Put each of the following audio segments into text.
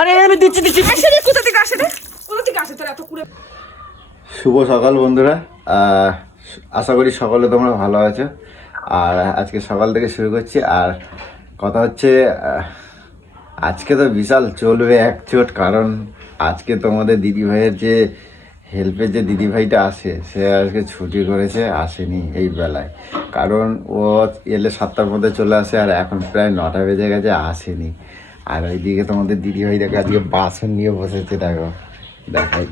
আরে আমি দিচ্ছি দিচ্ছি আসে রে কোথা থেকে আসে রে? কোথা থেকে আসে তোর এত কুড়ে? শুভ সকাল বন্ধুরা। আহ, আশা করি সকলে তোমরা ভালো আছো। আর আজকে সকাল থেকে শুরু করছি। আর কথা হচ্ছে আজকে তো বিশাল চলবে এক চোট কারণ আজকে তোমাদের দিদিভাইয়ের যে হেল্পের যে দিদিভাইটা আসে সে আজকে ছুটি করেছে আসেনি এই বেলায়। কারণ ও এলে সাতটার মধ্যে চলে আসে আর এখন প্রায় নটা বেজে গেছে আসেনি। আর ওইদিকে তোমাদের দিদিভাই দেখো আজকে বাসন নিয়ে বসেছে দেখো। দেখাই।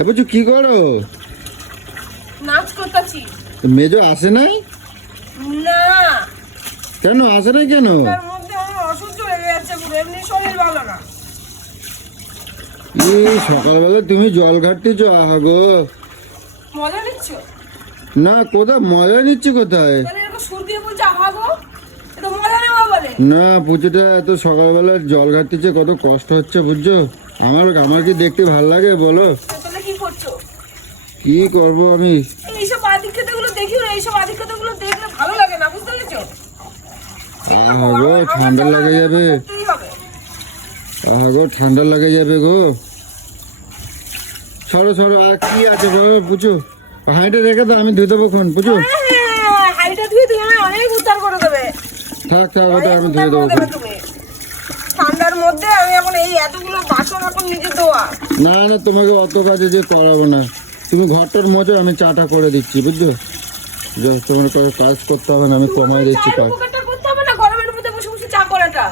এবার কি করো? নাচ করতেছি। মেজো আসে নাই? না। কেন আসে নাই কেন? তার মধ্যে আমার অসহ্য হয়ে যাচ্ছে পুরো এমনি শরীর ভালো না। এই সকালবেলা তুমি জল ঘাটতেছো আহা গো। মজা নিচ্ছ? না কোথায়? মজা নিচ্ছে কোথায়? তাহলে এরকম সুর দিয়ে বলছে আহা গো এটা মজা নেওয়া বলে না পুজোটা এত সকালবেলা জল ঘাটতেছে কত কষ্ট হচ্ছে বুঝছ? আমার আমার কি দেখতে ভালো লাগে বলো? কি করব আমি? এইসব আদিক্ষেতা গুলো না এইসব আদিক্ষেতা দেখলে ভালো লাগে না বুঝতে পেরেছ? আহা গো ঠান্ডা লাগে যাবে। গো ঠান্ডা লাগে যাবে গো। সরো সরো আর কি আছে বলো বুঝো হাঁড়িটা রেখে দাও আমি ধুয়ে দেবো খন বুঝো হ্যাঁ, হাইটা ধুয়ে আমায় অনেক উদ্ধার করে দেবে। থাক থাক ওটা আমি ধুয়ে দেবো। তুমি। ঠান্ডার মধ্যে আমি এখন এই এতগুলো বাসন এখন নিজে ধোয়া। না না তোমাকে অত কাজে যে করাবো না। তুমি ঘরটার মজো আমি চাটা করে দিচ্ছি বুঝছ? তোমার কাছে কাজ করতে হবে না আমি কমাই দিচ্ছি কাজ। করতে হবে না গরমের মধ্যে বসে বসে চা করাটা?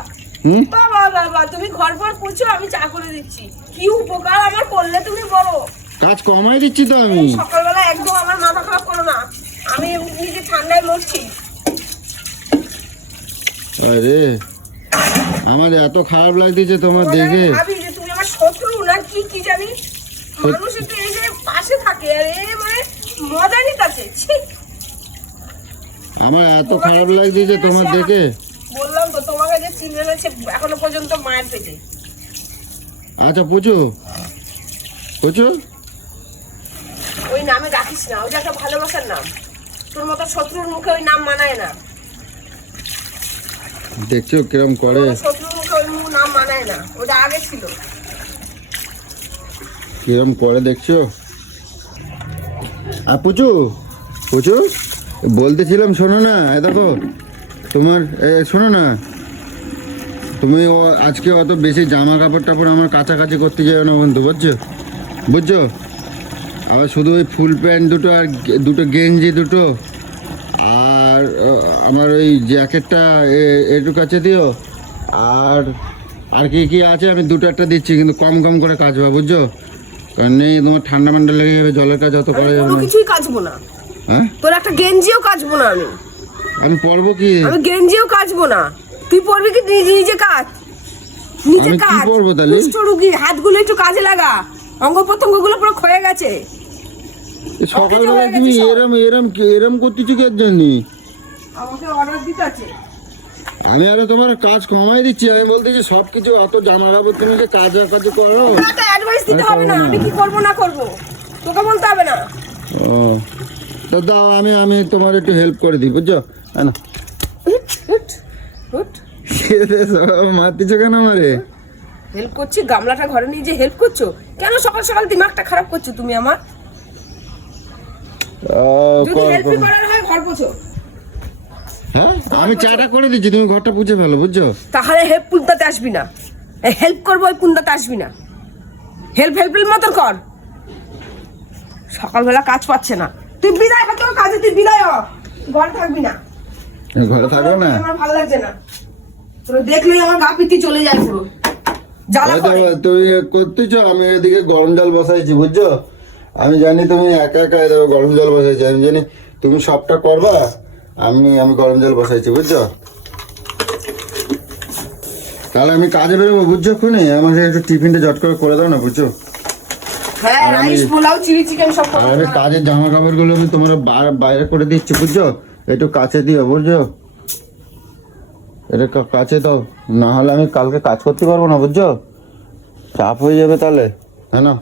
হুম? বাবা বাবা তুমি ঘর পর পুছো আমি চা করে দিচ্ছি। কি উপকার আমার করলে তুমি বলো। কাজ কমাই দিচ্ছি তো আমি। সকালবেলা একদম আমার মাথা খারাপ করো না। আমি নিজে ঠান্ডায় মরছি। আরে আমার এত খারাপ লাগতেছে তোমার দেখে। ভাবি যে তুমি আমার শত্রু না কি কি জানি? মানুষ একটু এসে পাশে থাকে আর এ মানে মজা আমার এত খারাপ লাগতেছে তোমার দেখে। বললাম তো তোমাকে যে চিনে আছে এখনও পর্যন্ত পেটে। আচ্ছা পুচু। পুচু? ওই নামে রাখিস না ওই যে একটা ভালোবাসার নাম। তোর মতো শত্রুর মুখে ওই নাম মানায় না। দেখছ কিরম করে? তোর শত্রুর মুখে ওই মু- নাম মানায় না ওটা আগে ছিল। কিরম করে দেখছ? আর পুচু পুচু বলতেছিলাম শোনো না এ দেখো তোমার এ, শোনো না তুমি ও আজকে অত বেশি জামা কাপড় টাপড় আমার কাছাকাছি করতে যাবে না বন্ধু বুঝছ? বুঝছ? আবার শুধু ওই ফুল প্যান্ট দুটো আর দুটো গেঞ্জি দুটো আমার ওই জ্যাকেটটা একটু কাছে দিও। আর আর কি কি আছে? আমি দুটো একটা দিচ্ছি কিন্তু কম কম করে কাচবা বুঝছ? কারণ নেই তোমার ঠান্ডা মান্ডা লেগে যাবে জলের কাজ অত করা কোনো না। কিছুই কাচবো না। হ্যাঁ? তোর একটা গেঞ্জিও কাচবো না আমি। আমি পরবো কি? আমি গেঞ্জিও কাচবো না। তুই পরবি কি? নিজে নিজে কাজ নিজে আমি কি কাজ পরবো তাহলে? কুষ্ঠ রুগী হাতগুলো একটু কাজে লাগা। অঙ্গ প্রত্যঙ্গগুলো পুরো ক্ষয়ে গেছে। সকালবেলা তুমি। এরম এরম এরম করতেছো কি জানি আমাকে অর্ডার দিতে আছে। আমি আরও তোমার কাজ কমাই দিচ্ছি আমি বলতেছি সব কিছু অত জামা কাপড় তুমি যে কাজ কাজ করো একটা অ্যাডভাইস দিতে আমি হবে না আমি কি করব না করব? তোকে বলতে হবে না। ও তো দাও আমি আমি তোমার একটু হেল্প করে দিই বুঝছ? না। মারতেছো কেন আমারে? হেল্প করছি গামলাটা ঘরে নিয়ে যে হেল্প করছ? কেন সকাল সকাল দিমাগটা খারাপ করছ তুমি আমার? ও, যদি কর, হেল্পই করার হয় ঘর পোছো। হ্যাঁ? আমি চাটা করে দিচ্ছি তুমি ঘরটা পুছে ফেলো বুঝছ? তাহলে হেল্প পুন্তাতে আসবি না। হেল্প করব ওই পুন্তাতে আসবি না। হেল্প হেল্পের মতন কর। সকালবেলা কাজ পাচ্ছে না। তুই বিদায় হতো কাজে তুই বিদায় হ। ঘরে থাকবি না। ঘরে থাকো না? আমার ভালো লাগছে না। তোর দেখলেই আমার গা চলে যায় পুরো। করতেছো আমি এদিকে গরম জল বসাইছি বুঝছ? আমি জানি তুমি একা একা গরম জল বসাইছি আমি জানি তুমি সবটা করবা। আমি আমি গরম জল বসাইছি বুঝছ? তাহলে আমি কাজে বেরোবো বুঝছ খুনি? আমাকে একটু টিফিনটা জট করে করে দাও না বুঝছ? হ্যাঁ আমি- কাজের জামা কাপড়গুলো আমি তোমার বাইরে করে দিচ্ছি বুঝছ? একটু কাছে দিও বুঝছ? এটা কাছে দাও। না হলে আমি কালকে কাজ করতে পারব না বুঝছ? চাপ হয়ে যাবে তাহলে হ্যাঁ না?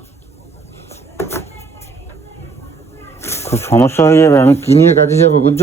খুব সমস্যা হয়ে যাবে আমি কি নিয়ে কাজে যাব বুঝছ?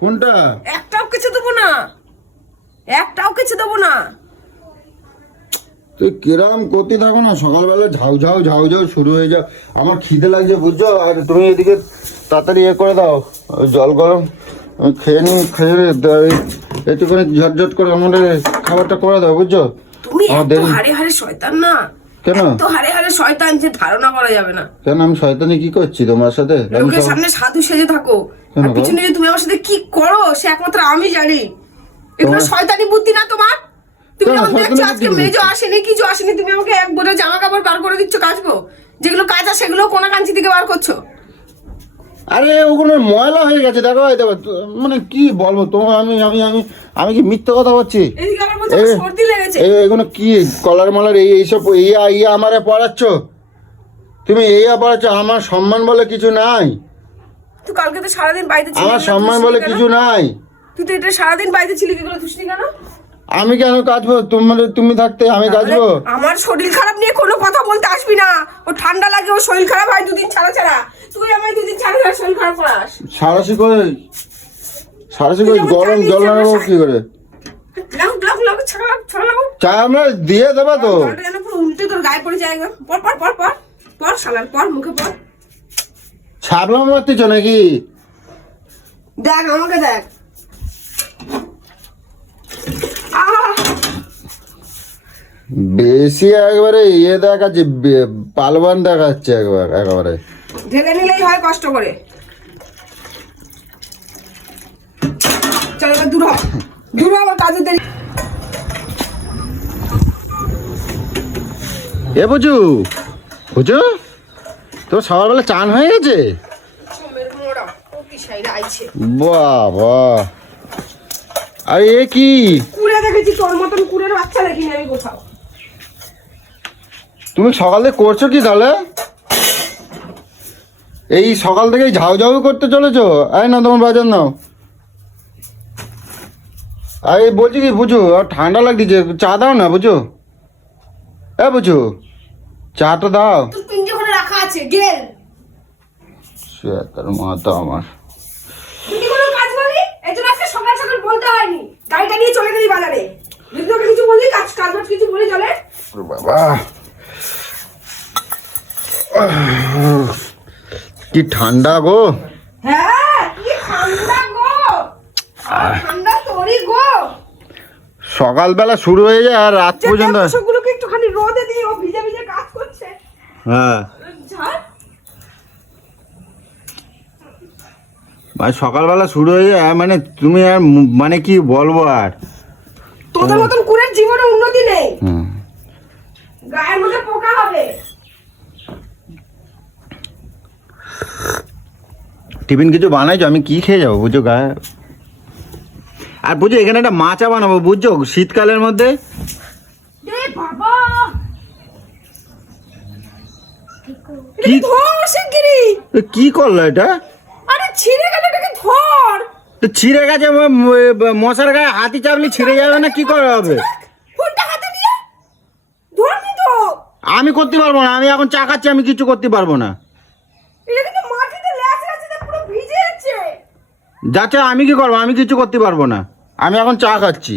কোনটা? একটাও কিছু দেবো না। একটাও কিছু দেবো না। তুই কিরম করতে থাকো না সকালবেলা ঝাউ ঝাউ ঝাউ ঝাউ শুরু হয়ে যাও। আমার খিদে লাগছে বুঝছ? আর তুমি এদিকে তাড়াতাড়ি ইয়ে করে দাও জল গরম খেয়ে নিই খেয়ে একটুখানি ঝটঝট করে আমাদের খাবারটা করে দাও বুঝছ? তুমি হারে হারে শয়তান না? কেন? তো হারে হারে শয়তান যে ধারণা করা যাবে না। কেন আমি শয়তানি কি করছি তোমার সাথে? লোকের সামনে সাধু সেজে থাকো। আর পিছনে তুমি আমার সাথে কি করো সে একমাত্র আমি জানি। এগুলো শয়তানি বুদ্ধি না তোমার? তুমি আমাকে দেখছ আজকে মেজো আসেনি কিছু আসেনি তুমি আমাকে এক বোঝা জামা কাপড় বার করে দিচ্ছ কাচবো। যেগুলো কাঁচা সেগুলো কোনা কাঞ্চি থেকে বার করছ। আরে ওগুলো ময়লা হয়ে গেছে দেখো এই দেখো তো- মানে কি বলব তোমার আমি আমি আমি আমি কি মিথ্যে কথা বলছি? এগুলো কি কলার মালার এই এইসব ইয়া ইয়া আমারে পড়াচ্ছ? তুমি ইয়া পড়াচ্ছ আমার সম্মান বলে কিছু নাই। তুই কালকে তো সারাদিন ছিলি আমার সম্মান বলে কিছু নাই। তুই তো এটা সারাদিন বাড়িতে ছিলি এগুলো ধুসনি কেন? আমি কেন কাচবো তোমার তুমি থাকতে আমি আরে, আমার শরীর খারাপ নিয়ে কোনো কথা বলতে আসবি না। ও ঠান্ডা লাগে ও শরীর খারাপ হয় দুদিন ছাড়া ছাড়া। তুই আমায় দুদিন ছাড়া ছাড়া শরীর খারাপ করাস। সারাশি করে সারাশি করে গরম জল লাগাবো কি করে? চা আমরা দিয়ে দেবা তো। উল্টে তোর গায়ে পড়ে যায় পর পর পর পর পর শালার পর মুখে পর। ছাপলা মারতেছ নাকি? দেখ আমাকে দেখ আহ বেশি একবারে ইয়ে দেখাচ্ছে পালবান দেখাচ্ছে একবার একেবারে। ঢেলে নিলেই হয় কষ্ট করে। চল এবার দূর হ। দূর হ আমার কাজে দেরি। এ বুঝু বুঝু তোর সকালবেলা চান হয়ে গেছে? বাবা। আরে এ কি? কুড়ে দেখেছি তোর মতন কুড়ের বাচ্চা দেখিনি আমি কোথাও। তুমি সকাল থেকে করছ কি তাহলে? এই সকাল থেকে ঝাউ ঝাউ করতে চলেছো? আয় না তোমার বাজার নাও। আরে বলছি কি বুঝো আর ঠান্ডা লাগছে চা দাও না বুঝো? এ বুঝু চাটা দাও। তোর তিনটে করে রাখা আছে গেল। তার মাথা আমার। বাবা। কি ঠান্ডা গো? হ্যাঁ গো? সকালবেলা শুরু হয়ে যায় আর রাত পর্যন্ত একটুখানি রোদে দিয়ে ও ভিজে ভিজে কাজ করছে। হ্যাঁ। মানে সকালবেলা শুরু হয়ে যায় মানে তুমি আর মানে কি বলব আর? তোদের মতন কুড়ের জীবনে উন্নতি নেই। হুম। গায়ের মধ্যে পোকা হবে। টিফিন কিছু বানাইছো? আমি কি খেয়ে যাব? বুঝছ গায়ে। আর বুঝছ এখানে একটা মাচা বানাবো বুঝছ? শীতকালের মধ্যে। কি? করল এটা? আরে ছিঁড়ে গেল এটাকে ধর। তো ছিঁড়ে গেছে মশার গায়ে হাতি চাপলি ছিঁড়ে যাবে না? কি করা হবে ফোনটা হাতে নিয়ে ধরবি তো আমি করতে পারব না আমি এখন চা খাচ্ছি আমি কিছু করতে পারব না। এটা কিন্তু মাটিতে ল্যাচ ল্যাচে পুরো ভিজে যাচ্ছে। যাচ্ছে আমি কি করব? আমি কিছু করতে পারব না। আমি এখন চা খাচ্ছি।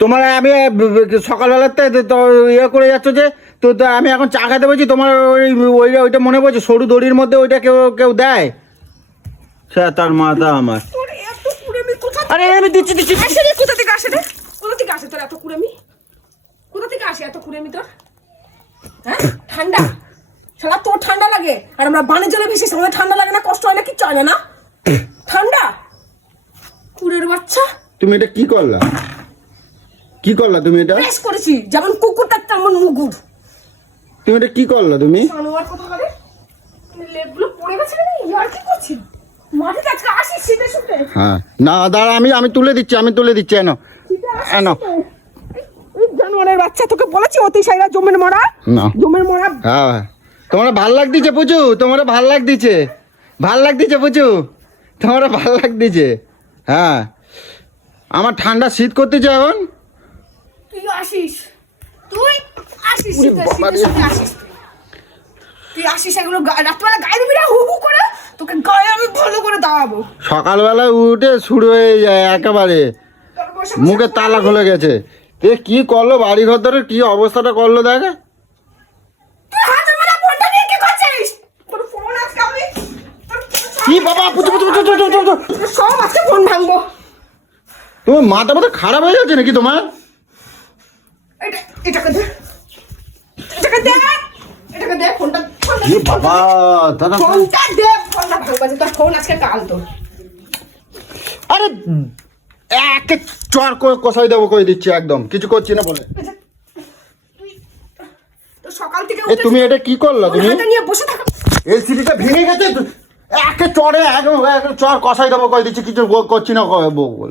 তোমার আমি সকালবেলাতে তো- তো ইয়ে করে যাচ্ছ যে তো তো আমি এখন চা খেতে বলছি তোমার ওই ওইটা ওইটা মনে পড়ছে সরু দড়ির মধ্যে ওইটা কেউ কেউ দেয়? সে তার মাথা আমার। তোর এত কুড়েমি কোথা আরে আমি দিচ্ছি দিচ্ছি আসে রে কোথা থেকে আসে রে কোথা থেকে আসে তোর এত কুড়েমি কোথা থেকে আসে এত কুড়েমি তোর হ্যাঁ? ঠান্ডা? শালা তোর ঠান্ডা লাগে? আর আমরা বানের জলে ভেসে আমাদের ঠান্ডা লাগে না কষ্ট হয় না কিচ্ছু হয় না ঠান্ডা? কুড়ের বাচ্চা? তুমি এটা কি করলা? কি করলা তুমি এটা? বেশ করেছি যেমন কুকুরটা তেমন মুগুর। তুমি এটা কি করলা তুমি? জানোয়ার কথা বলে? লেপগুলো পড়ে গেছে ইয়ার কি করছি মাটিতে আজকে আসিস শীতে শুতে। হ্যাঁ। না দাঁড়া আমি আমি তুলে দিচ্ছি আমি তুলে দিচ্ছি এনো। এনো। জানোয়ারের বাচ্চা তোকে বলেছি অতিশাইরা জমের মরা। না। জমের মরা হ্যাঁ তোমার ভালো লাগতেছে পুচু তোমার ভালো লাগতেছে ভালো লাগতেছে পুচু তোমার ভালো লাগতেছে হ্যাঁ। আমার ঠান্ডা শীত করতেছে এখন? তুই আসিস। তুই আসিস আসিস তুই। আসিস এগুলো রাত্রিবেলা গায়ে দিবি না হু হু করে তোকে গায়ে আমি ভালো করে দাঁড়াবো। সকালবেলা উঠে শুরু হয়ে যায় একেবারে। মুখে তালা খুলে গেছে। এ কি করল বাড়ি ঘর ধরে? কি অবস্থাটা করল দেখে? কি বাবা সব আজকে ফোন ভাঙবো। তোমার মাথা মাথা খারাপ হয়ে যাচ্ছে নাকি তোমার? বাবা দাদা ফোনটা দে। ফোনটা ভাঙবা। যে তোর ফোন আজকে কাল তোর। আরে একে চর কষাই দেবো করে দিচ্ছি একদম। কিছু করছি না বলে। সকাল থেকে এ তুমি এটা কি করলা তুমি? বসে থাকা। এই সিঁড়িটা ভেঙে গেছে? একে চড়ে একদম চর কষাই দেবো করে দিচ্ছি কিছু করছি না বল।